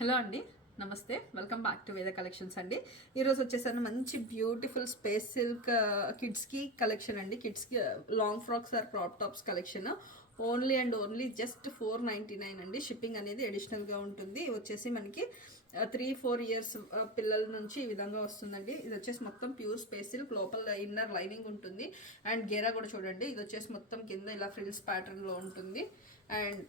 Hello అండి, నమస్తే. Welcome back to Veda collections అండి. ఈరోజు వచ్చేసరికి మంచి బ్యూటిఫుల్ స్పేస్ సిల్క్ కిడ్స్కి కలెక్షన్ అండి. కిడ్స్కి long frocks or crop tops collection. Only and only just 499 అండి. షిప్పింగ్ అనేది అడిషనల్గా ఉంటుంది. వచ్చేసి మనకి 3-4 ఇయర్స్ పిల్లల నుంచి ఈ విధంగా వస్తుందండి. ఇది వచ్చేసి మొత్తం ప్యూర్ స్పేస్ సిల్క్, లోపల ఇన్నర్ లైనింగ్ ఉంటుంది. అండ్ గేరా కూడా చూడండి, ఇది వచ్చేసి మొత్తం కింద ఇలా ఫ్రిల్స్ ప్యాటర్న్లో ఉంటుంది. అండ్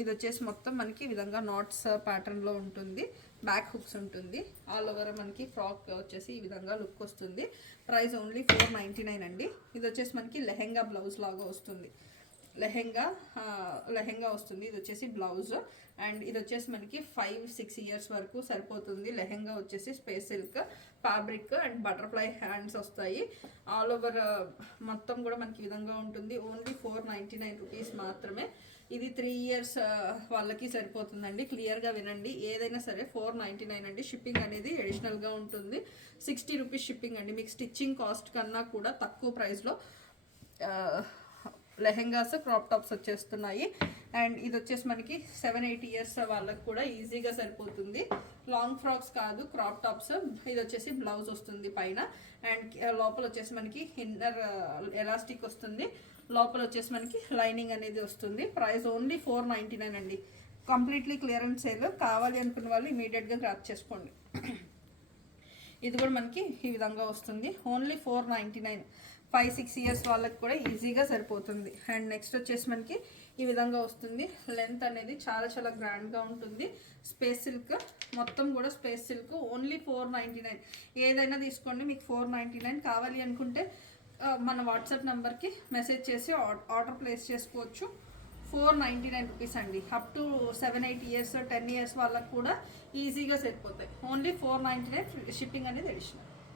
ఇది వచ్చేసి మొత్తం మనకి ఈ విధంగా నాట్స్ ప్యాటర్న్లో ఉంటుంది. బ్యాక్ హుక్స్ ఉంటుంది. ఆల్ ఓవర్ మనకి ఫ్రాక్ వచ్చేసి ఈ విధంగా లుక్ వస్తుంది. ప్రైస్ ఓన్లీ 499 అండి. ఇది వచ్చేసి మనకి లెహెంగా బ్లౌజ్ లాగా వస్తుంది. లెహెంగా వస్తుంది. ఇది వచ్చేసి బ్లౌజ్. అండ్ ఇది వచ్చేసి మనకి 5-6 ఇయర్స్ వరకు సరిపోతుంది. లెహెంగా వచ్చేసి space silk fabric and butterfly hands వస్తాయి. ఆల్ ఓవర్ మొత్తం కూడా మనకి ఈ విధంగా ఉంటుంది. ఓన్లీ 499 రూపీస్ మాత్రమే. ఇది 3 ఇయర్స్ వాళ్ళకి సరిపోతుందండి. క్లియర్గా వినండి, ఏదైనా సరే 499 అండి. షిప్పింగ్ అనేది అడిషనల్గా ఉంటుంది. 60 రూపీస్ షిప్పింగ్ అండి. మీకు స్టిచ్చింగ్ కాస్ట్ కన్నా కూడా తక్కువ ప్రైస్లో లెహెంగాస్ క్రాప్ టాప్స్ వచ్చేస్తున్నాయి. అండ్ ఇది వచ్చేసి మనకి 7-8 ఇయర్స్ వాళ్ళకి కూడా ఈజీగా సరిపోతుంది. లాంగ్ ఫ్రాక్స్ కాదు, క్రాప్ టాప్స్. ఇది వచ్చేసి బ్లౌజ్ వస్తుంది పైన. అండ్ లోపల వచ్చేసి మనకి ఇన్నర్ ఎలాస్టిక్ వస్తుంది. లోపల వచ్చేసి మనకి లైనింగ్ అనేది వస్తుంది. ప్రైస్ ఓన్లీ 499 అండి. Completely clearance sale. కావాలి అనుకున్న వాళ్ళు ఇమీడియట్గా గ్రాప్ చేసుకోండి. ఇది కూడా మనకి ఈ విధంగా వస్తుంది. ఓన్లీ 499. 5-6 ఇయర్స్ వాళ్ళకి కూడా ఈజీగా సరిపోతుంది. అండ్ నెక్స్ట్ వచ్చేసి మనకి ఈ విధంగా వస్తుంది. లెంత్ అనేది చాలా చాలా గ్రాండ్గా ఉంటుంది. స్పేస్ సిల్క్ మొత్తం కూడా స్పేస్ సిల్క్. ఓన్లీ 499. ఏదైనా తీసుకోండి, మీకు 499. కావాలి అనుకుంటే మన వాట్సాప్ నెంబర్కి మెసేజ్ చేసి ఆర్డర్ ప్లేస్ చేసుకోవచ్చు. 499 రూపీస్ అండి. అప్ టు 7-8 ఇయర్స్ 10 ఇయర్స్ వాళ్ళకు కూడా ఈజీగా సరిపోతాయి. ఓన్లీ 499. షిప్పింగ్ అనేది అడిషనల్.